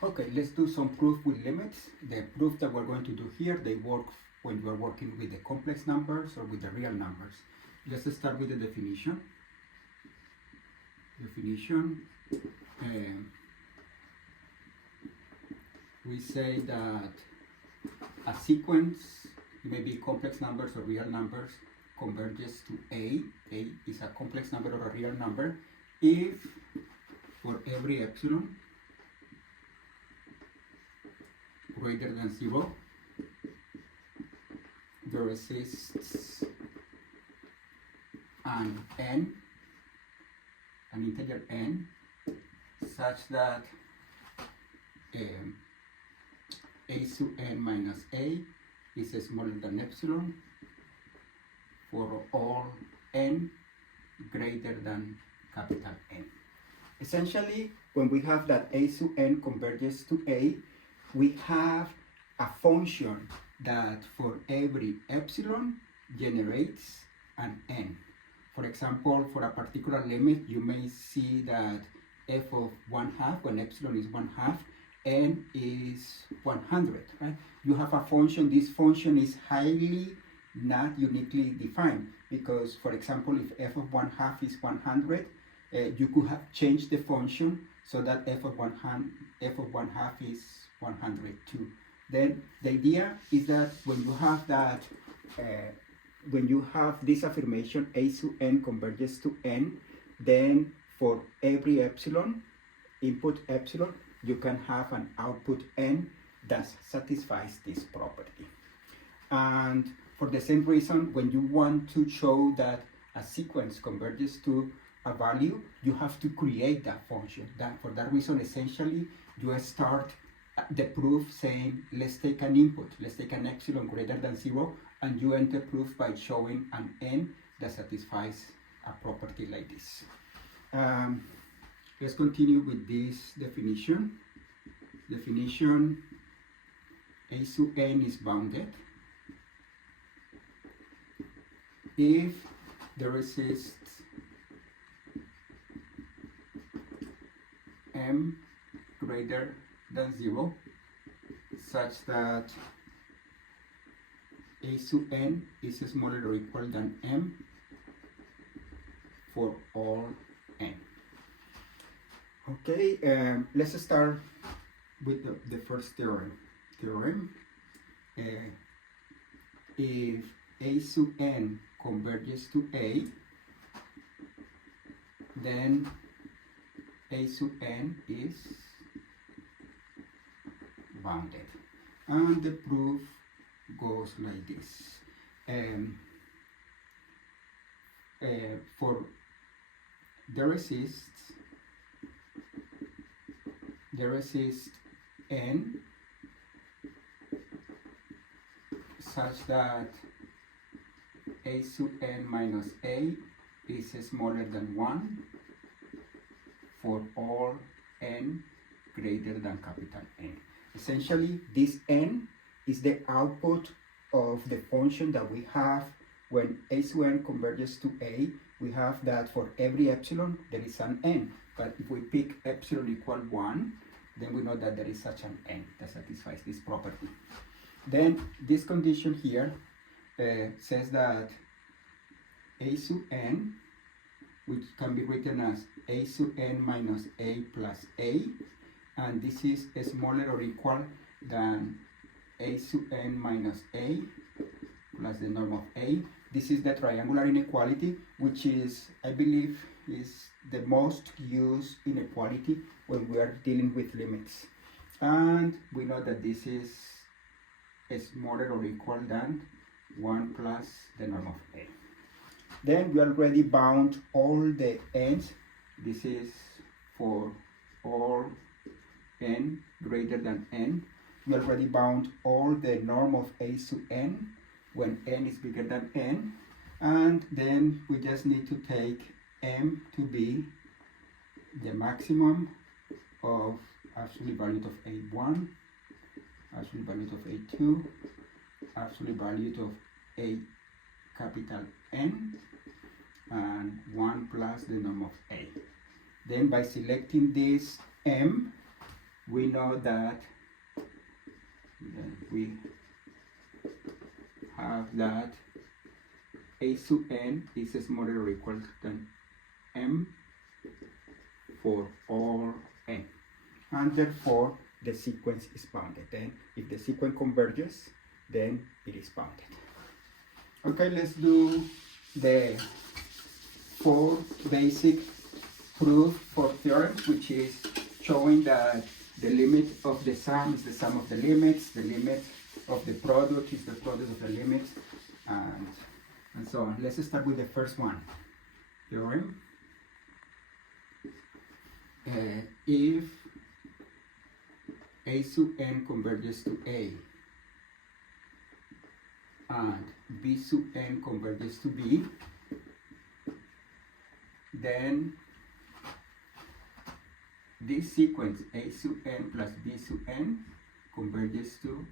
Okay, let's do some proof with limits. The proof that we're going to do here, they work when you're working with the complex numbers or with the real numbers. Let's start with the definition. We say that a sequence, it may be complex numbers or real numbers, converges to A. A is a complex number or a real number if for every epsilon greater than 0 there exists an n, an integer n, such that a sub n minus a is smaller than epsilon for all n greater than capital N. Essentially, when we have that a sub n converges to a, we have a function that for every epsilon generates an n. For example, for a particular limit, you may see that f of 1/2, when epsilon is 1/2, n is 100, right? You have a function, this function is highly not uniquely defined because, for example, if f of 1/2 is 100, you could have changed the function so that f of 1/2 is 102. Then the idea is that when you have that, when you have this affirmation a sub n converges to n, then for every epsilon, input epsilon, you can have an output n that satisfies this property. And for the same reason, when you want to show that a sequence converges to a value, you have to create that function. For that reason, essentially, you start the proof saying, let's take an input, let's take an epsilon greater than 0, and you enter proof by showing an n that satisfies a property like this. Let's continue with this definition. Definition, a sub n is bounded if there exists m greater than 0 such that a sub n is smaller or equal than m for all n. Okay, let's start with the first theorem. If a sub n converges to a, then a sub n is bounded. And the proof goes like this. For there exists n such that a sub n minus a is smaller than 1 for all n greater than capital N. Essentially, this n is the output of the function that we have when a sub n converges to a. We have that for every epsilon there is an n, but if we pick epsilon equal 1, then we know that there is such an n that satisfies this property. Then this condition here says that a sub n, which can be written as a sub n minus a plus a, and this is smaller or equal than a sub n minus a plus the norm of a. This is the triangular inequality, which is, I believe, is the most used inequality when we are dealing with limits. And we know that this is smaller or equal than 1 plus the norm of a. Then we already bound all the n's. This is for all n greater than n. We already bound all the norm of a sub n when n is bigger than n. And then we just need to take m to be the maximum of absolute value of a1, absolute value of a2, absolute value of a capital N, and 1 plus the norm of a. Then by selecting this m, we know that we have that a sub n is smaller or equal than m for all n, and therefore the sequence is bounded. Then if the sequence converges, then it is bounded. Okay, let's do the 4 basic proof for theorems, which is showing that the limit of the sum is the sum of the limits, the limit of the product is the product of the limits, and so on. Let's start with the first one. Theorem. If a sub n converges to a and b sub n converges to b, then this sequence a sub n plus b sub n converges to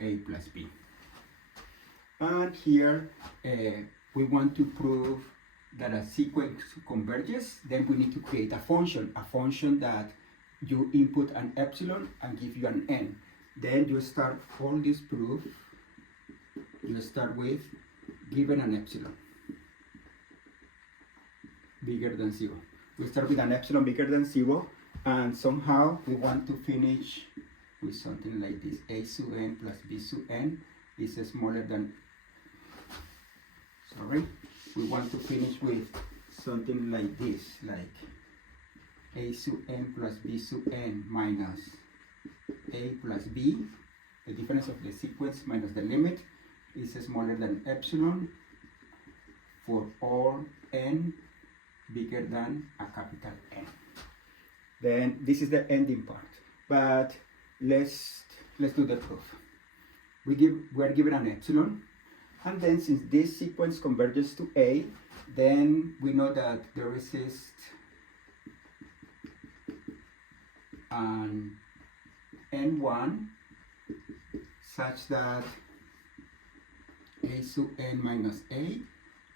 a plus b. And here we want to prove that a sequence converges. Then we need to create a function that you input an epsilon and give you an n. Then you start all this proof, you start with given an epsilon bigger than 0. We start with an epsilon bigger than 0, and somehow we want to finish with something like this. A sub n plus b sub n is smaller than, we want to finish with something like this, like a sub n plus b sub n minus a plus b, the difference of the sequence minus the limit, is smaller than epsilon for all n bigger than a capital N. Then this is the ending part, but let's do the proof. We are given an epsilon, and then since this sequence converges to A, then we know that there exists an n1 such that a sub n minus a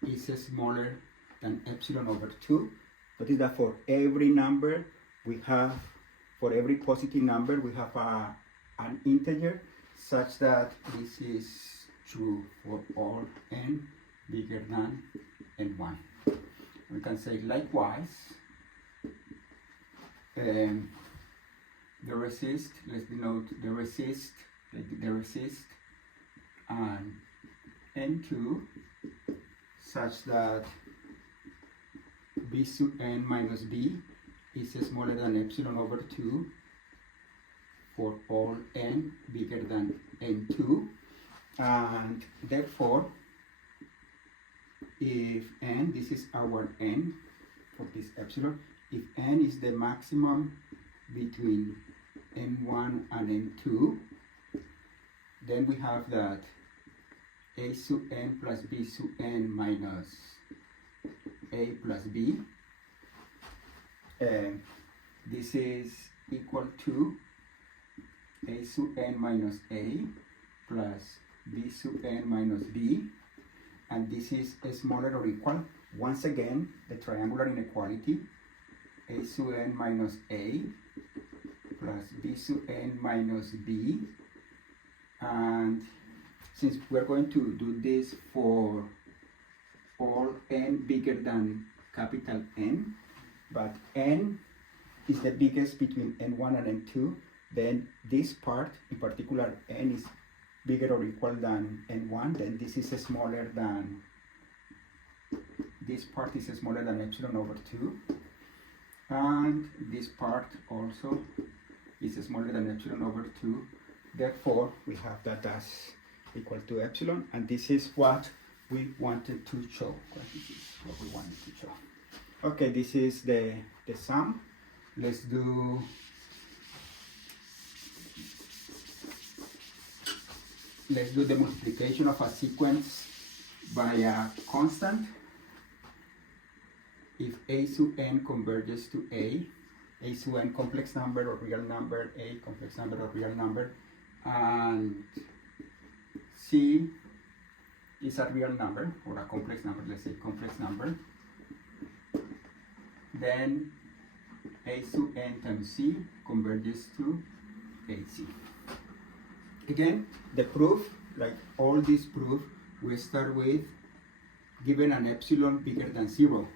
is smaller than epsilon over 2. That is that for every number we have, for every positive number we have an integer such that this is true for all n bigger than n1. We can say likewise, the resist, let's denote the resist, and n2 such that b sub n minus b is smaller than epsilon over 2 for all n bigger than n2, and therefore if n, this is our n for this epsilon, if n is the maximum between n1 and n2, then we have that a sub n plus b sub n minus a plus b, this is equal to a sub n minus a plus b sub n minus b, and this is smaller or equal, once again, the triangular inequality, a sub n minus a plus b sub n minus b, and since we're going to do this for all n bigger than capital N, but n is the biggest between n1 and n2, then this part, in particular n is bigger or equal than n1, then this is smaller than, this part is smaller than epsilon over 2, and this part also is smaller than epsilon over 2. Therefore, we have that as equal to epsilon, and this is what we wanted to show. Okay, this is the sum. Let's do the multiplication of a sequence by a constant. If a sub n converges to a sub n complex number or real number, a complex number or real number, and c is a real number or a complex number, let's say complex number, then a sub n times c converges to AC. Again, the proof, like all these proof, we start with given an epsilon bigger than 0.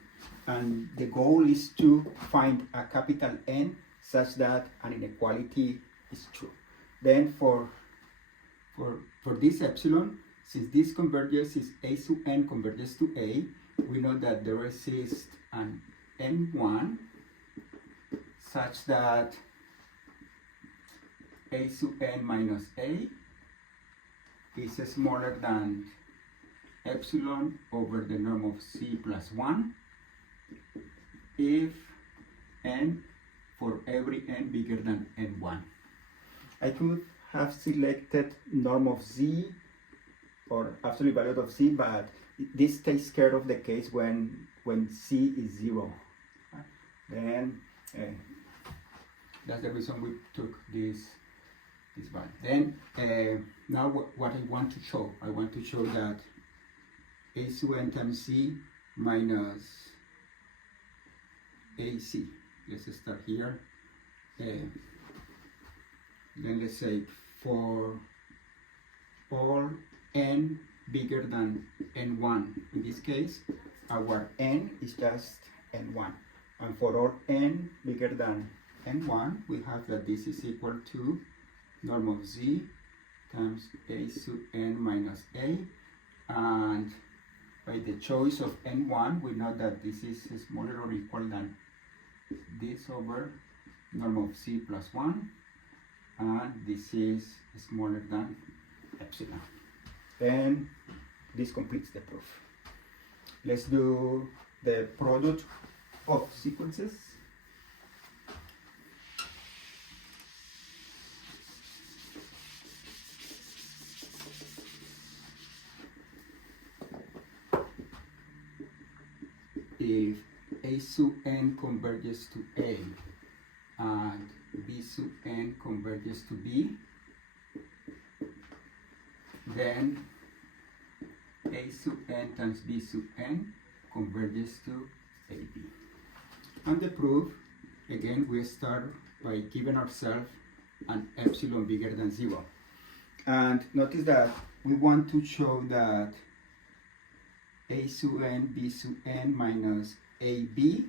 And the goal is to find a capital N such that an inequality is true. Then for this epsilon, since this converges is A sub n converges to A, we know that there exists an N1 such that A sub n minus A is smaller than epsilon over the norm of C plus 1 if n for every n bigger than n1. I could have selected norm of Z or absolute value of Z, but this takes care of the case when C is 0. Then that's the reason we took this value. Then now what I want to show, I want to show that A sub n times C minus AC. Let's start here. Then let's say for all n bigger than n1, in this case, our n is just n1. And for all n bigger than n1, we have that this is equal to norm of Z times A sub n minus A. And by the choice of n1, we know that this is smaller or equal than this over norm of C plus 1, and this is smaller than epsilon. Then this completes the proof. Let's do the product of sequences. If A sub n converges to A and B sub n converges to B, then A sub n times B sub n converges to AB. And the proof, again, we start by giving ourselves an epsilon bigger than 0. And notice that we want to show that A sub n, B sub n minus AB,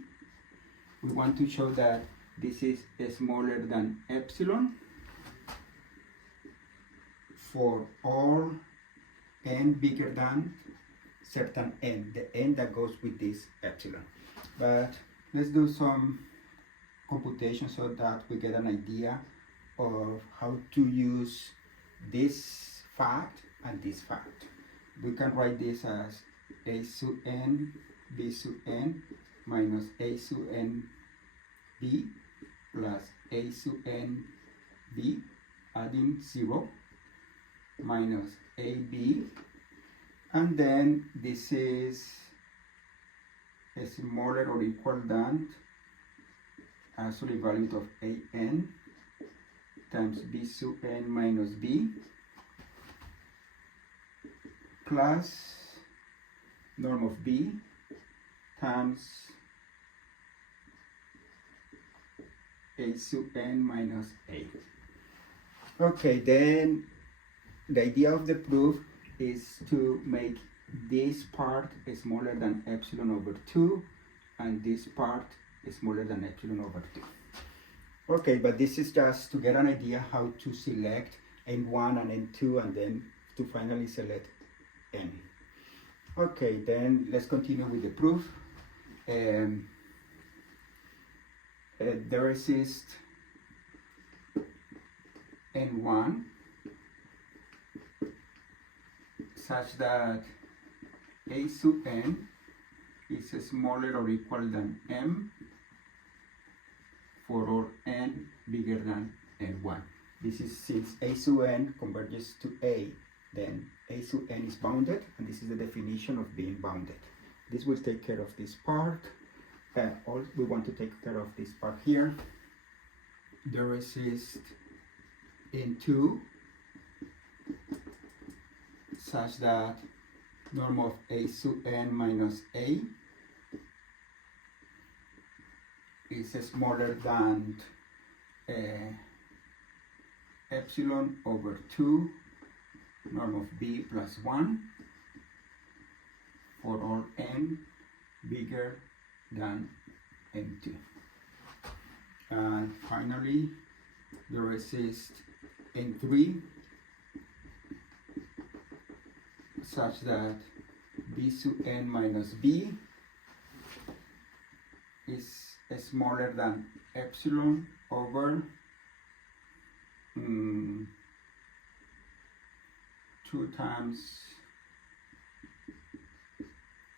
we want to show that this is smaller than epsilon for all n bigger than certain n, the n that goes with this epsilon. But let's do some computation so that we get an idea of how to use this fact and this fact. We can write this as A sub n, B sub n minus A sub n B plus A sub n B, adding 0, minus AB, and then this is smaller or equal than absolute value of AN times B sub n minus B plus norm of B times A sub n minus A. Okay, then the idea of the proof is to make this part smaller than epsilon over 2 and this part smaller than epsilon over 2. Okay, but this is just to get an idea how to select n1 and n2 and then to finally select n. Okay, then let's continue with the proof. There exists n1 such that A sub n is smaller or equal than m for all n bigger than n1. This is since A sub n converges to A, then A sub n is bounded, and this is the definition of being bounded. This will take care of this part. We want to take care of this part here. There exists n2 such that norm of A sub n minus A is smaller than epsilon over 2 norm of b plus 1 for all n bigger than n2. And finally, the resist n3 such that b sub n minus b is smaller than epsilon over 2 times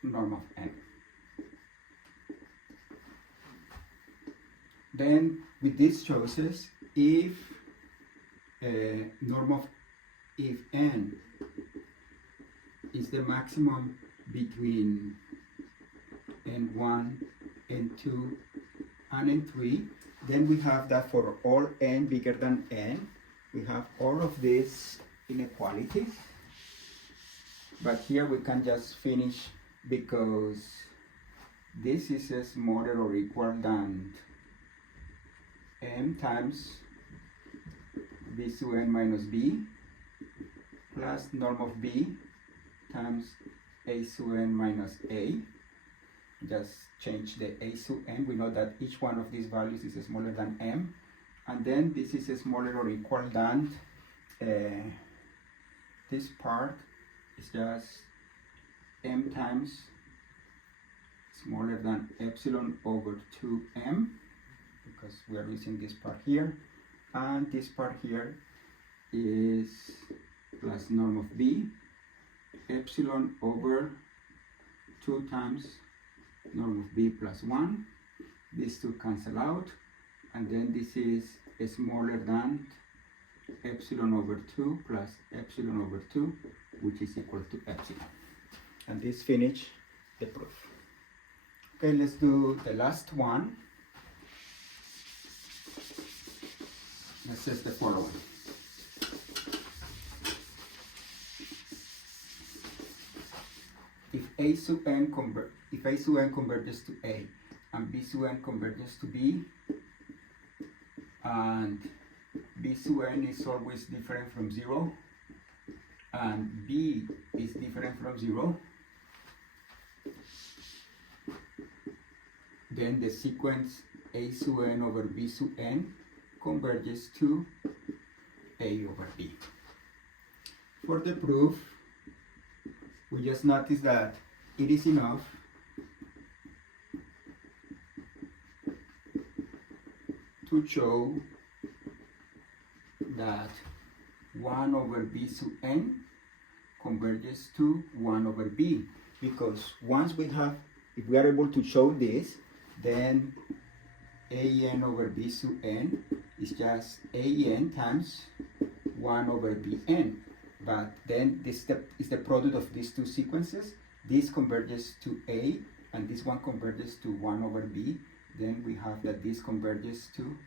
norm of n. Then with these choices, if if n is the maximum between n1, n2, and n3, then we have that for all n bigger than n, we have all of these inequalities. But here we can just finish because this is smaller or equal than m times b sub n minus b plus norm of b times a sub n minus a. Just change the a sub n. We know that each one of these values is smaller than m, and then this is smaller or equal than this part is just m times smaller than epsilon over 2m, because we are using this part here, and this part here is plus norm of b epsilon over 2 times norm of b plus 1. These two cancel out, and then this is smaller than epsilon over 2 plus epsilon over 2, which is equal to epsilon. And this finish the proof. Okay, let's do the last one. It says the following. If a sub n converges to a and b sub n converges to b, and b sub n is always different from 0 and b is different from 0, then the sequence a sub n over b sub n converges to a over b. For the proof, we just notice that it is enough to show that 1 over b sub n converges to 1 over b, because once we have, if we are able to show this, then an over b sub n is just an times 1 over bn. But then this step is the product of these two sequences. This converges to a, and this one converges to 1 over b. Then we have that this converges to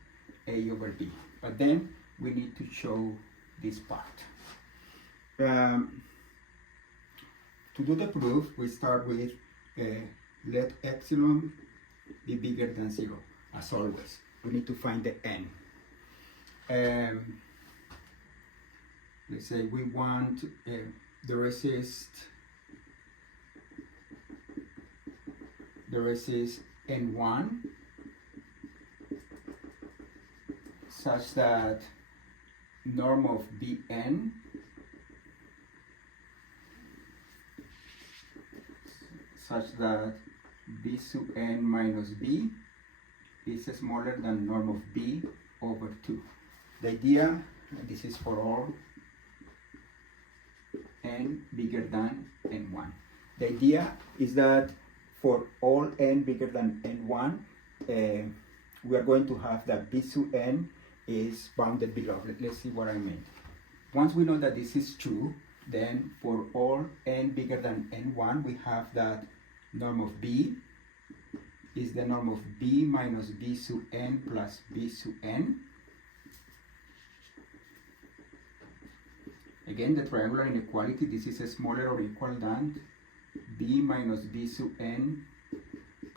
a over b. But then we need to show this part. To do the proof, we start with let epsilon be bigger than 0, as always. We need to find the n. Let's say we want the resist n1 such that norm of bn such that b sub n minus b is smaller than norm of b over 2. The idea, and this is for all n bigger than n1. The idea is that for all n bigger than n1, we are going to have that b sub n is bounded below. Let's see what I mean. Once we know that this is true, then for all n bigger than n1, we have that norm of b is the norm of b minus b sub n plus b sub n. Again, the triangular inequality, this is smaller or equal than b minus b sub n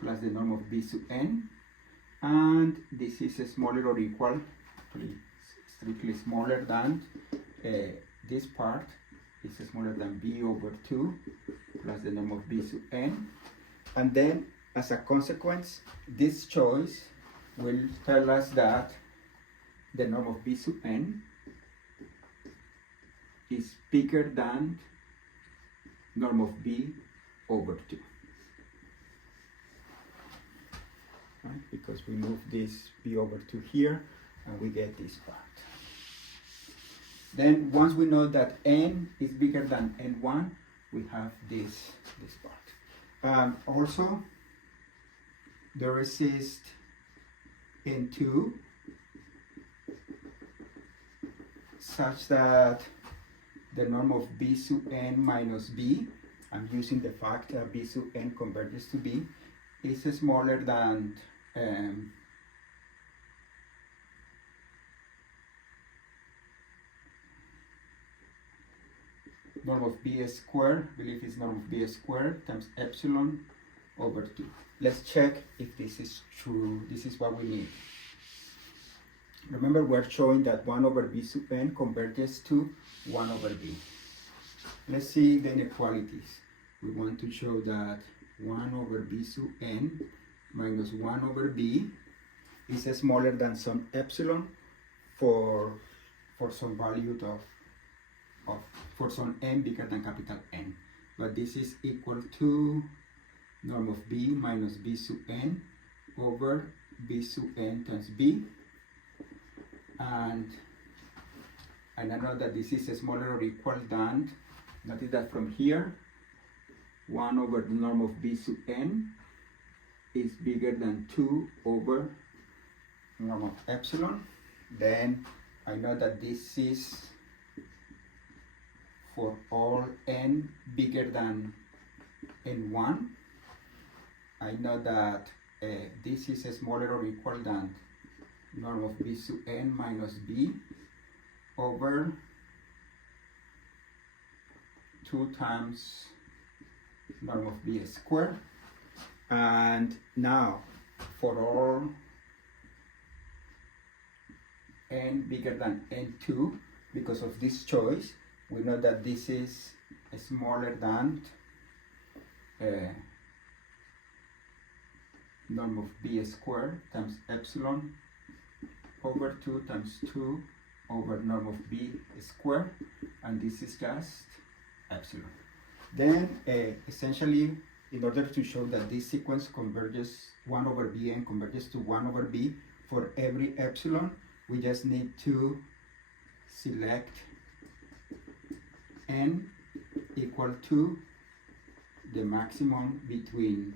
plus the norm of b sub n, and this is smaller or equal, actually strictly smaller than this part is smaller than b over 2 plus the norm of b sub n. And then, as a consequence, this choice will tell us that the norm of b sub n is bigger than norm of b over 2. Right? Because we move this b over 2 here, and we get this part. Then, once we know that n is bigger than n1, we have this part. Also, the resist n2 such that the norm of b sub n minus b, I'm using the fact that b sub n converges to b, is smaller than norm of b squared, I believe it's norm of b squared times epsilon over 2. Let's check if this is true. This is what we need. Remember, we're showing that 1 over b sub n converges to 1 over b. Let's see the inequalities. We want to show that 1 over b sub n minus 1 over b is smaller than some epsilon for some value for some n bigger than capital N. But this is equal to norm of b minus b sub n over b sub n times b. And I know that this is smaller or equal than, notice that from here, 1 over the norm of b sub n is bigger than 2 over norm of epsilon. Then I know that this is for all n bigger than n1. I know that this is smaller or equal than norm of b sub n minus b over 2 times norm of b squared. And now for all n bigger than n2, because of this choice, we know that this is smaller than norm of b squared times epsilon over 2 times 2 over norm of b squared, and this is just epsilon. Then essentially, in order to show that this sequence converges 1 over bn converges to 1 over b for every epsilon, we just need to select n equal to the maximum between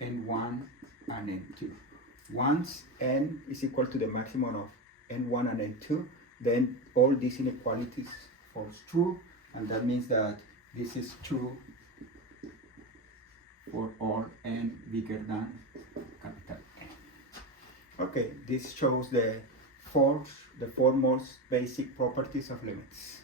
n1 and n2. Once n is equal to the maximum of n1 and n2, then all these inequalities falls true, and that means that this is true for all n bigger than capital N. Okay, this shows the four most basic properties of limits.